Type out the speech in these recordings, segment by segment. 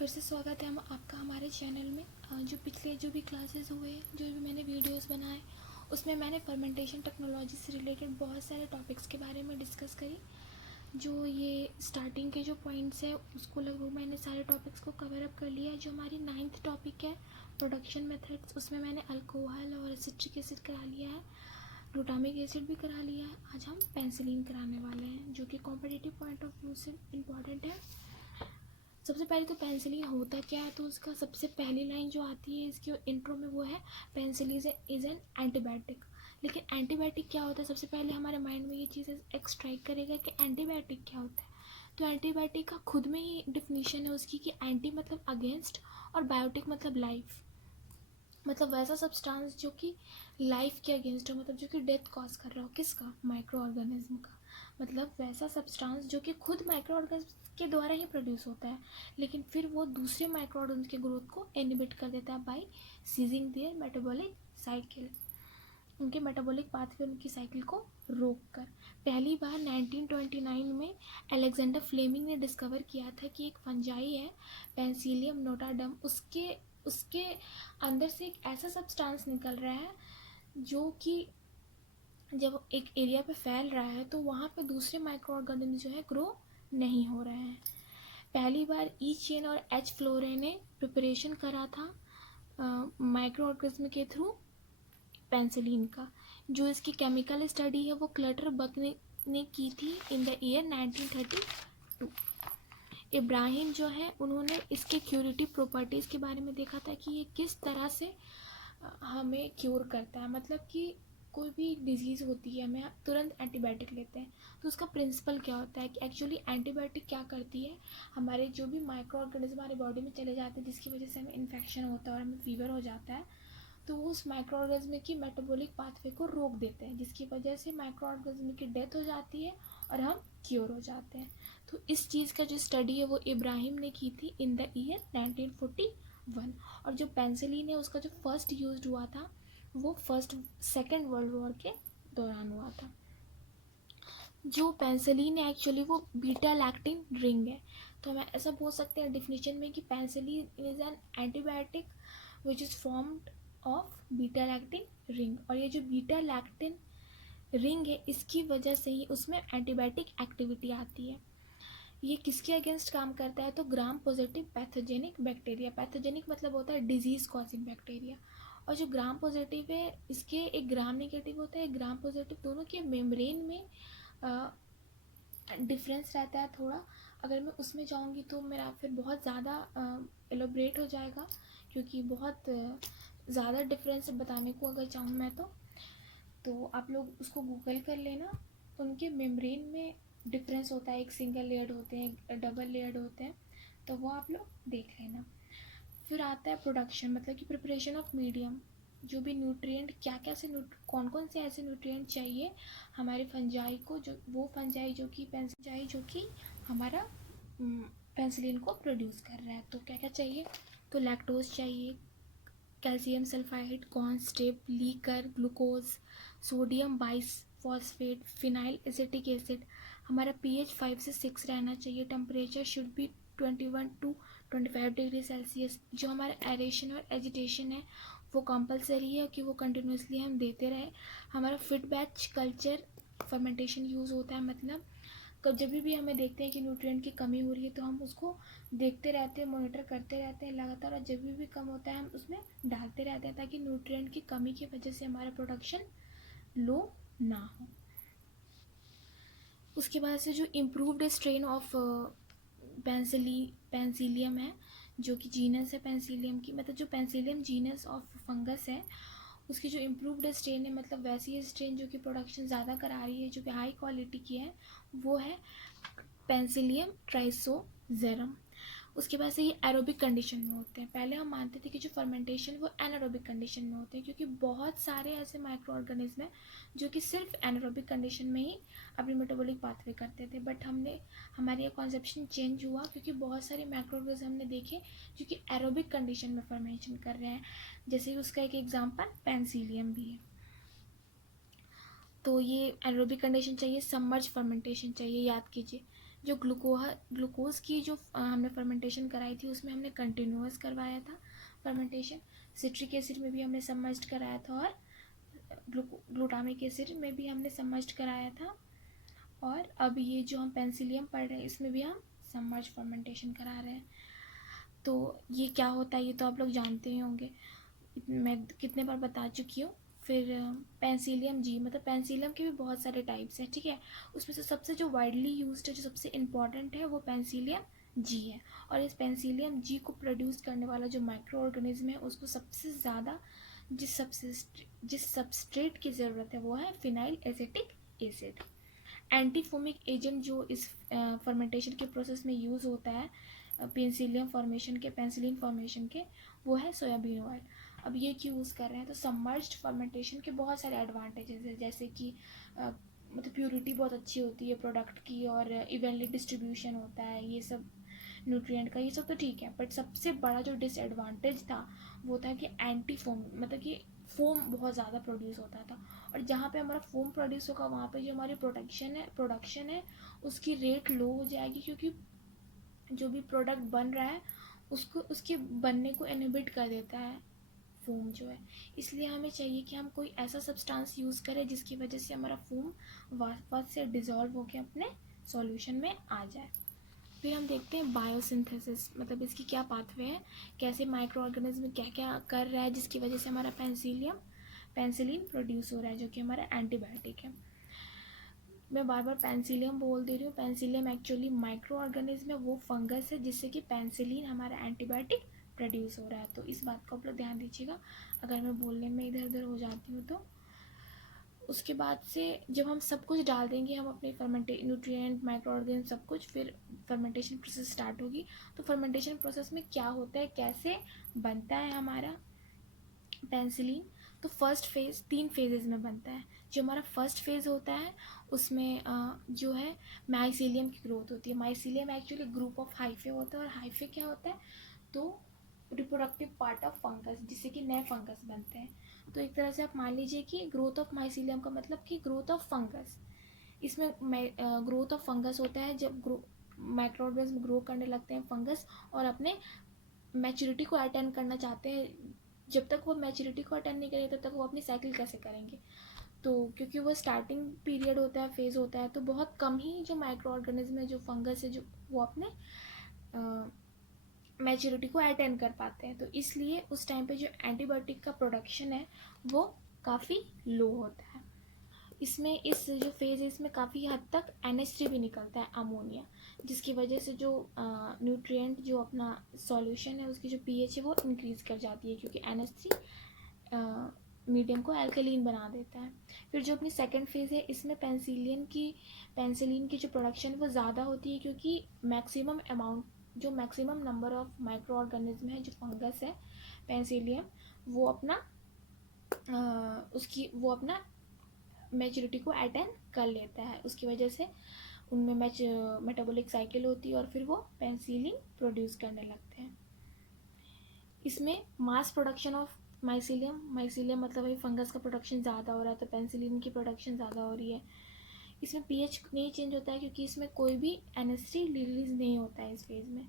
फिर से स्वागत है आपका हमारे चैनल में। जो पिछले जो भी क्लासेस हुए, जो भी मैंने वीडियोस बनाए, उसमें मैंने फर्मेंटेशन टेक्नोलॉजी से रिलेटेड बहुत सारे टॉपिक्स के बारे में डिस्कस करी। जो ये स्टार्टिंग के जो पॉइंट्स है उसको लगभग मैंने सारे टॉपिक्स को कवर अप कर लिया है। जो हमारी 9th टॉपिक है प्रोडक्शन मेथड्स, उसमें मैंने अल्कोहल और सिट्रिक एसिड करा लिया है, ग्लूटामिक एसिड भी करा लिया है। आज हम पेंसिलिन कराने वाले हैं जो कि कॉम्पिटिटिव पॉइंट ऑफ व्यू से इम्पॉर्टेंट है। सबसे पहले तो पेंसिलिन होता क्या है, तो उसका सबसे पहली लाइन जो आती है इसके इंट्रो में वो है पेंसिलिन इज़ एन एंटीबायोटिक। लेकिन एंटीबायोटिक क्या होता है, सबसे पहले हमारे माइंड में ये चीज़ एक्सट्राइक करेगा कि एंटीबायोटिक क्या होता है। तो एंटीबायोटिक का खुद में ही डिफिनीशन है उसकी कि एंटी मतलब अगेंस्ट और बायोटिक मतलब लाइफ, मतलब वैसा सब्सटेंस जो कि लाइफ के अगेंस्ट हो, मतलब जो कि डेथ कॉज कर रहा हो। किसका? माइक्रो ऑर्गेनिज्म का। मतलब वैसा सब्सटेंस जो कि खुद माइक्रो ऑर्गेनिज्म के द्वारा ही प्रोड्यूस होता है, लेकिन फिर वो दूसरे माइक्रो ऑर्गेनिज्म के ग्रोथ को इनहिबिट कर देता है by seizing their metabolic cycle, उनके मेटाबॉलिक पाथवे, उनकी साइकिल को रोक कर। पहली बार 1929 में अलेक्जेंडर फ्लेमिंग ने डिस्कवर किया था कि एक फंजाई है पेंसिलियम नोटाडम, उसके उसके अंदर से एक ऐसा सब्सटेंस निकल रहा है जो कि जब एक एरिया पे फैल रहा है तो वहाँ पे दूसरे माइक्रो ऑर्गेनिज्म जो है ग्रो नहीं हो रहे हैं। पहली बार ई चेन और एच फ्लोरे ने प्रिपरेशन करा था माइक्रो ऑर्गेनिज्म के थ्रू पेंसिलिन का। जो इसकी केमिकल स्टडी है वो क्लटर बक ने की थी इन द ईयर 1932। इब्राहिम जो है उन्होंने इसके क्यूरेटिव प्रॉपर्टीज़ के बारे में देखा था कि ये किस तरह से हमें क्योर करता है। मतलब कि कोई भी डिजीज़ होती है हमें तुरंत एंटीबायोटिक लेते हैं, तो उसका प्रिंसिपल क्या होता है कि एक्चुअली एंटीबायोटिक क्या करती है, हमारे जो भी माइक्रो ऑर्गेनिज्म हमारे बॉडी में चले जाते हैं जिसकी वजह से हमें इन्फेक्शन होता है और हमें फीवर हो जाता है, तो वो उस माइक्रो ऑर्गेनिज्म की मेटाबॉलिक पाथवे को रोक देते हैं, जिसकी वजह से माइक्रो ऑर्गेनिज्म की डेथ हो जाती है और हम क्योर हो जाते हैं। तो इस चीज़ का जो स्टडी है वो इब्राहिम ने की थी इन द ईयर 1941। और जो पेंसिलिन है उसका जो फर्स्ट यूज हुआ था वो सेकेंड वर्ल्ड वॉर के दौरान हुआ था। जो पेंसिलिन है एक्चुअली वो बीटा लैक्टिन रिंग है। तो हम ऐसा बोल सकते हैं डिफिनीशन में कि penicillin is an antibiotic which is formed of beta lectin ring. और ये जो बीटा लैक्टिन रिंग है इसकी वजह से ही उसमें एंटीबायोटिक एक्टिविटी आती है। ये किसके अगेंस्ट काम करता है, तो gram positive pathogenic bacteria. Pathogenic मतलब होता है डिजीज कॉजिंग बैक्टीरिया, और जो ग्राम पॉजिटिव है इसके एक ग्राम नेगेटिव होता है, एक ग्राम पॉजिटिव, दोनों के मेम्ब्रेन में डिफरेंस रहता है थोड़ा। अगर मैं उसमें जाऊंगी तो मेरा फिर बहुत ज़्यादा एलोब्रेट हो जाएगा, क्योंकि बहुत ज़्यादा डिफरेंस बताने को अगर चाहूँ मैं तो आप लोग उसको गूगल कर लेना। उनके मेम्ब्रेन में डिफरेंस होता है, एक सिंगल लेयर्ड होते हैं, डबल लेयर्ड होते हैं, तो वो आप लोग देख लेना। फिर आता है प्रोडक्शन, मतलब कि प्रिपरेशन ऑफ मीडियम। जो भी न्यूट्रिएंट क्या से कौन कौन से ऐसे न्यूट्रिएंट चाहिए हमारे फंजाई को, जो वो फंजाई जो कि हमारा पेंसिलिन को प्रोड्यूस कर रहा है, तो क्या क्या चाहिए, तो लैक्टोज चाहिए, calcium sulphide, corn steep, liquor, glucose, sodium biphosphate, phenyl acetic acid. हमारा pH 5 से 6 रहना चाहिए। Temperature should be 21 to 25 degree Celsius. जो हमारा एरेशन और एजिटेशन है वो कंपलसरी है कि वो कंटिन्यूसली हम देते रहे। हमारा fit batch culture fermentation use होता है, मतलब जब भी हमें देखते हैं कि न्यूट्रिएंट की कमी हो रही है तो हम उसको देखते रहते हैं, मॉनिटर करते रहते हैं लगातार, और जब भी कम होता है हम उसमें डालते रहते हैं ताकि न्यूट्रिएंट की कमी की वजह से हमारा प्रोडक्शन लो ना हो। उसके बाद से जो इम्प्रूव्ड स्ट्रेन ऑफ पेंसिलियम है, जो कि जीनस है पेंसिलियम की, मतलब जो पेंसिलियम जीनस ऑफ फंगस है उसकी जो इम्प्रूव्ड स्ट्रेन है, मतलब वैसी स्ट्रेन जो कि प्रोडक्शन ज़्यादा करा रही है, जो कि हाई क्वालिटी की है, वो है पेंसिलियम ट्राइसोजेरम। उसके बाद से ये एरोबिक कंडीशन में होते हैं। पहले हम मानते थे कि जो फर्मेंटेशन वो एनारोबिक कंडीशन में होते हैं, क्योंकि बहुत सारे ऐसे माइक्रो ऑर्गेनिज्म हैं जो कि सिर्फ एनारोबिक कंडीशन में ही अपनी मेटाबॉलिक पाथवे करते थे। बट हमारी ये कॉन्सेप्शन चेंज हुआ, क्योंकि बहुत सारे माइक्रो ऑर्गेनिज्म हमने देखे जो कि एरोबिक कंडीशन में फर्मेंटेशन कर रहे हैं। जैसे उसका एक एग्जाम्पल पेंसिलियम भी है। तो ये एनारोबिक कंडीशन चाहिए, सबमर्ज फर्मेंटेशन चाहिए, याद कीजिए जो ग्लूकोज की जो हमने फर्मेंटेशन कराई थी उसमें हमने कंटिन्यूअस करवाया था फर्मेंटेशन। सिट्रिक एसिड में भी हमने सबमर्ज्ड कराया था और ग्लूटामिक एसिड में भी हमने सबमर्ज्ड कराया था। और अब ये जो हम पेंसिलियम पढ़ रहे हैं इसमें भी हम सबमर्ज फर्मेंटेशन करा रहे हैं। तो ये क्या होता है ये तो आप लोग जानते ही होंगे, मैं कितने बार बता चुकी हूँ। फिर पेंसिलियम जी, मतलब पेंसिलियम के भी बहुत सारे टाइप्स हैं, ठीक है। उसमें से सबसे जो वाइडली यूज्ड है, जो सबसे इम्पॉर्टेंट है, वो पेंसिलियम जी है। और इस पेंसिलियम जी को प्रोड्यूस करने वाला जो माइक्रो ऑर्गेनिज्म है उसको सबसे ज़्यादा जिस सबस्ट्रेट की ज़रूरत है वो है फिनाइल एसिटिक एसिड। एंटीफोमिक एजेंट जो इस फर्मेंटेशन के प्रोसेस में यूज़ होता है पेंसिलिन फॉर्मेशन के, वो है सोयाबीन ऑयल। अब ये क्यों यूज़ कर रहे हैं, तो सबमर्ज्ड फर्मेंटेशन के बहुत सारे एडवांटेजेस है, जैसे कि मतलब प्योरिटी बहुत अच्छी होती है प्रोडक्ट की और इवनली डिस्ट्रीब्यूशन होता है, ये सब न्यूट्रिएंट का, ये सब तो ठीक है। बट सबसे बड़ा जो डिसएडवांटेज था वो था कि एंटी फोम, मतलब कि फोम बहुत ज़्यादा प्रोड्यूस होता था। और जहाँ पे हमारा फोम प्रोड्यूस होगा वहाँ पे जो हमारी प्रोडक्शन है उसकी रेट लो हो जाएगी, क्योंकि जो भी प्रोडक्ट बन रहा है उसको उसके बनने को इनहिबिट कर देता है फोम जो है। इसलिए हमें चाहिए कि हम कोई ऐसा सब्सटेंस यूज़ करें जिसकी वजह से हमारा फोम वापस से डिज़ोल्व होकर अपने सॉल्यूशन में आ जाए। फिर हम देखते हैं बायोसिंथेसिस, मतलब इसकी क्या पाथवे है, कैसे माइक्रो ऑर्गेनिज्म क्या क्या कर रहा है जिसकी वजह से हमारा पेंसिलिन प्रोड्यूस हो रहा है जो कि हमारा एंटीबायोटिक है। मैं बार बार पेंसिलियम बोल दे रही हूँ, पेंसिलियम एक्चुअली माइक्रो ऑर्गेनिज्म है, वो फंगस है जिससे कि पेंसिलिन हमारा एंटीबायोटिक प्रोड्यूस हो रहा है। तो इस बात को आप लोग ध्यान दीजिएगा अगर मैं बोलने में इधर उधर हो जाती हूँ तो। उसके बाद से जब हम सब कुछ डाल देंगे, हम अपने न्यूट्रिएंट माइक्रो ऑर्गेनिज्म सब कुछ, फिर फर्मेंटेशन प्रोसेस स्टार्ट होगी। तो फर्मेंटेशन प्रोसेस में क्या होता है, कैसे बनता है हमारा पेंसिलिन। तो फर्स्ट फेज़ 3 फेजेस में बनता है। जो हमारा फर्स्ट फेज़ होता है उसमें जो है माइसीलियम की ग्रोथ होती है। Mycelium actually group of hyphae होता है, और हाइफे क्या होता है, तो रिप्रोडक्टिव पार्ट ऑफ फंगस, जिससे कि नए फंगस बनते हैं। तो एक तरह से आप मान लीजिए कि ग्रोथ ऑफ माइसीलियम का मतलब कि ग्रोथ ऑफ फंगस। इसमें ग्रोथ ऑफ फंगस होता है जब माइक्रो ऑर्गेनिज्म ग्रो करने लगते हैं फंगस और अपने मैच्योरिटी को अटेंड करना चाहते हैं। जब तक वो मैच्योरिटी को अटेंड नहीं करेंगे तब तक वो अपनी साइकिल कैसे करेंगे। तो क्योंकि वो स्टार्टिंग पीरियड होता है, फेज़ होता है, तो बहुत कम ही जो माइक्रो ऑर्गेनिज्म है, जो फंगस है, जो वो अपने मैच्योरिटी को अटेंड कर पाते हैं। तो इसलिए उस टाइम पे जो एंटीबायोटिक का प्रोडक्शन है वो काफ़ी लो होता है। इसमें इस जो फेज़ है इसमें काफ़ी हद तक NH3 भी निकलता है, अमोनिया, जिसकी वजह से जो न्यूट्रिएंट जो अपना सॉल्यूशन है उसकी जो pH है वो इंक्रीज़ कर जाती है, क्योंकि NH3 मीडियम को अल्कलीन बना देता है। फिर जो अपनी सेकंड फेज़ है इसमें पेंसिलिन की जो प्रोडक्शन है वो ज़्यादा होती है, क्योंकि maximum number of micro organism है जो फंगस है पेंसिलियम, वो अपना मैच्योरिटी को अटेंड कर लेता है। उसकी वजह से उनमें मेटाबॉलिक साइकिल होती है और फिर वो पेंसिलिन प्रोड्यूस करने लगते हैं। इसमें मास प्रोडक्शन ऑफ माइसीलियम मतलब वही फंगस का प्रोडक्शन ज़्यादा हो रहा है, तो पेंसिलिन की प्रोडक्शन ज़्यादा हो रही है। इसमें pH नहीं चेंज होता है क्योंकि इसमें कोई भी NH3 रिलीज नहीं होता है इस फेज़ में।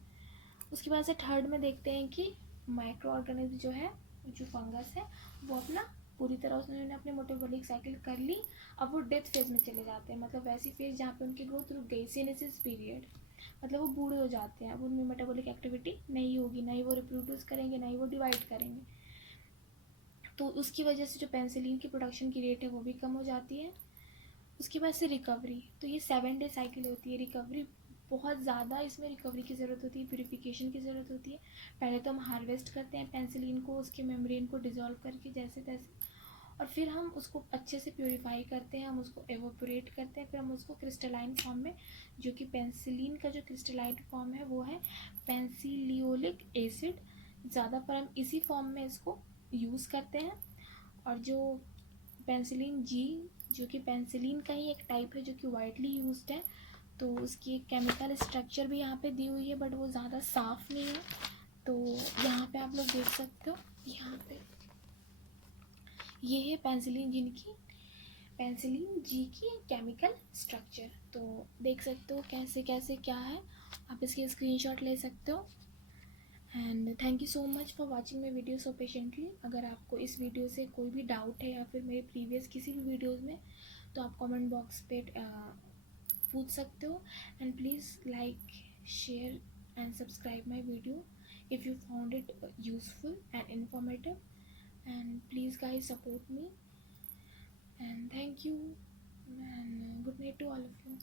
उसके बाद से थर्ड में देखते हैं कि माइक्रो ऑर्गेनिज्म जो है, जो फंगस है, वो अपना पूरी तरह उसने अपने मेटाबॉलिक साइकिल कर ली। अब वो डेथ फेज में चले जाते हैं, मतलब वैसी फेज जहाँ पे उनकी ग्रोथ रुक गई, सिनेसिस पीरियड, मतलब वो बूढ़े हो जाते हैं। अब उनमें मेटाबॉलिक एक्टिविटी नहीं होगी, ना ही वो रिप्रोड्यूस करेंगे, ना ही वो डिवाइड करेंगे। तो उसकी वजह से जो पेंसिलिन की प्रोडक्शन की रेट है वो भी कम हो जाती है। उसके बाद से रिकवरी, तो ये 7 डे साइकिल होती है। रिकवरी बहुत ज़्यादा, इसमें रिकवरी की ज़रूरत होती है, प्यूरिफिकेशन की ज़रूरत होती है। पहले तो हम हार्वेस्ट करते हैं पेंसिलिन को, उसके मेम्ब्रेन को डिज़ोल्व करके जैसे तैसे, और फिर हम उसको अच्छे से प्योरीफाई करते हैं, हम उसको एवोपोरेट करते हैं, फिर हम उसको क्रिस्टलाइन फॉर्म में, जो कि पेंसिलिन का जो क्रिस्टलाइन फॉर्म है वो है पेंसिलियोलिक एसिड, ज़्यादातर हम इसी फॉर्म में इसको यूज़ करते हैं। और जो पेंसिलिन जी, जो कि पेंसिलिन का ही एक टाइप है जो कि वाइडली यूज्ड है, तो उसकी एक केमिकल स्ट्रक्चर भी यहाँ पे दी हुई है, बट वो ज़्यादा साफ़ नहीं है। तो यहाँ पे आप लोग देख सकते हो, यहाँ पे ये है पेंसिलिन, जिनकी पेंसिलिन जी की केमिकल स्ट्रक्चर। तो देख सकते हो कैसे कैसे क्या है, आप इसकी स्क्रीनशॉट ले सकते हो। And thank you so much for watching my video so patiently. अगर आपको इस वीडियो से कोई भी डाउट है या फिर मेरे प्रीवियस किसी भी वीडियोज़ में, तो आप कमेंट बॉक्स पे पूछ सकते हो। And please like, share and subscribe my video if you found it useful and informative, and please guys support me, and thank you, and good night to all of you.